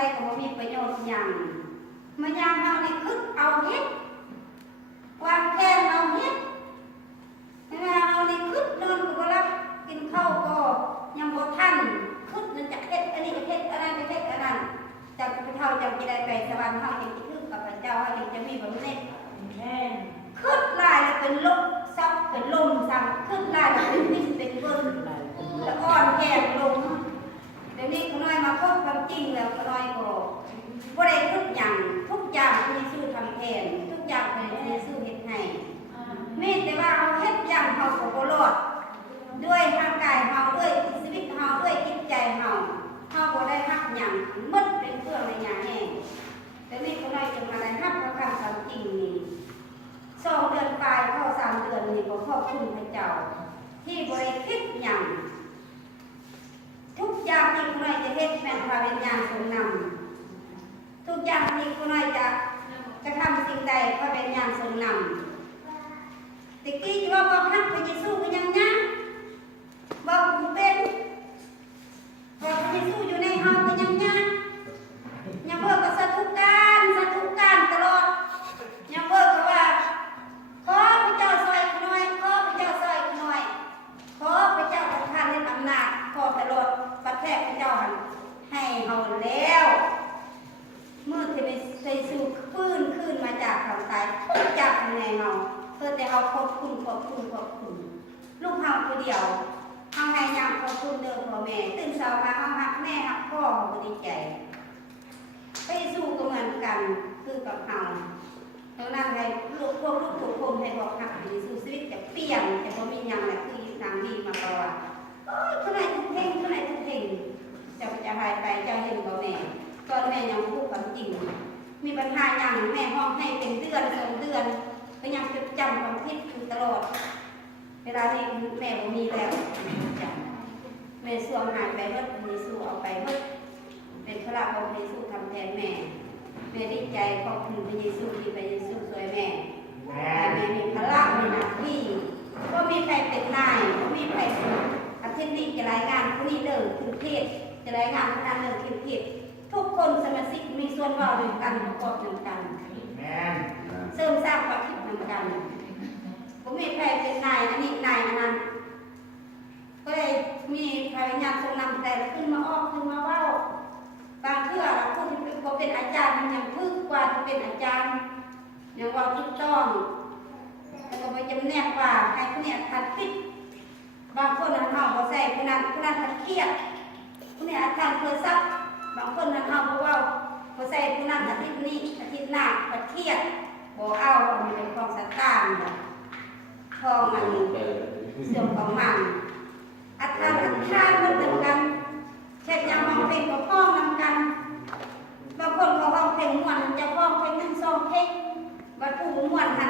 ส่ก็บ่มีประโยชน์หยังมายามเฮานี่คึกเอาเฮ็ดวางแผนเอาเฮ็ดเวลาเฮานี่คึกนอนก็บ่หลับกินข้าวก็ยังบ่ทันคึกมันจะเฮ็ดอันนี้ก็เฮ็ดอันนั้นก็เฮ็ดอันนั้นจักเฮาจังสิได้ไปสวรรค์เฮาจังสิคือกับพระเจ้าเฮาจังจะมีบำเหน็จแม่นคึกหลายแล้วเป็นลมซับเป็นลมซ้ํคึกหลายแล้วเป็นวิสเป็นเบิ่นแล้วอ่อนแก่ลงเดี๋ยวนี้ขน้อยมาพบความจริงแล้วขน้อยก็บ่ได้ทุกอย่างทุกอย่างพระเยซูทำแทนทุกอย่างพระเยซูเฮ็ดให้มีแต่ว่าเอาเฮ็ดอย่างเฮาก็บ่รอดด้วยร่างกายเฮาด้วยชีวิตเฮาด้วยจิตใจเฮาบ่ได้รับหยังหมดเป็นเครื่องในหยังแน่เดี๋ยวนี้ขน้อยจึงมาได้รับประกันความจริงนี่2 เดือนปลายเข้า3 เดือนนี่ก็ขอบคุณพระเจ้าที่บ่ได้คิดหยังทุกอย่างที่คุณนายจะเฮ็ดแม่นพระวิญญาณทรงนำทุกอย่างที่คุณนายจะทำสิ่งใดพระวิญญาณทรงนำตะกี้ว่าบอกฮักพระเยซูก็ยังนะบอกเป็นบอกพระเยซูอยู่ในเฮาก็ยังนะยังเพิ่นก็สาธุการตลอดยังเพิ่นก็ว่าขอพระเจ้าช่วยคุณนายขอพระเจ้าช่วยคุณนายขอพระเจ้าประทานให้อำนาจขอตลอดประเทศพระเจ้าให้เฮาแล้วเมื่อที่ไปสู่ฟื้นขึ้นมาจากความตายทุกจากในเฮาเพื่อแต่เฮาขอบคุณลูกเฮาผู้เดียวเฮาให้ยามขอบคุณเด้อพ่อแม่ตื่นเช้ามาเฮาฮักแม่ฮักพ่อเฮาดีใจไปสู่ก็เหมือนกันคือกับเฮาดังนั้นให้ลูกทุกคนให้บอกฮักให้สู่ชีวิตจะเปลี่ยนแต่บ่มีหยังแหละคืออยู่ทางดีมาก่อนเท่าไหร่ทุกเพลงจะหายไปเจ้าเห็นบ่แม่ตอนแม่ยังพูดความจริงมีปัญหาอย่างแม่ห้องให้เป็นเดือน2 เดือนก็ยังจำความคิดอยู่ตลอดเวลานี้แม่บ่มีแล้วแม่ส่วงหายไปเบิดพระเยซูเอาไปเบิดเป็นพระของพระเยซูทำแทนแม่ดีใจขอบคุณพระเยซูที่พระเยซูช่วยแม่มีพลังมีหน้าที่ก็มีใครเป็นนายก็มีใครอาทิตย์นี้จะรายงานผู้นี้เลิกถึงเทศจะรายงานผู้นั้นเลิกถึงเทศทุกคนสมาชิกมีส่วนร่วมด้วยกันประกอบด้วยกันเสริมสร้างความคิดด้วยกันผมมีใครเป็นนายอันนี้นายอันนั้นก็เลยมีพระวิญญาณทรงนำแต่ขึ้นมาออกขึ้นมาว่าบางเทื่อผู้ที่เป็นอาจารย์มันยังพึ่งกว่าที่เป็นอาจารย์ยังว่าถูกต้องแล้วก็ไปจำแนกว่าให้ผู้นี้ทัดปิดบางคนนั้นเฮาบ่ใส่ผู้นั้นทัดเครียดผู้นี้อาจารย์เคยซักบางคนนั้นเฮาบ่เว้าบ่ใส่ผู้นั้นอาทิตย์นี้อาทิตย์หน้าทัดเครียดบ่เอามันเป็นของสตางค์ทองมันเสื่อมของมันอัตรามันเหมือนกันเช่นอย่างห้องเพลงก็ห้องนำกันบางคนเขาห้องเพลงม่วนจะห้องเพลงนั้น2 เพลงบางผู้ม่วนหัน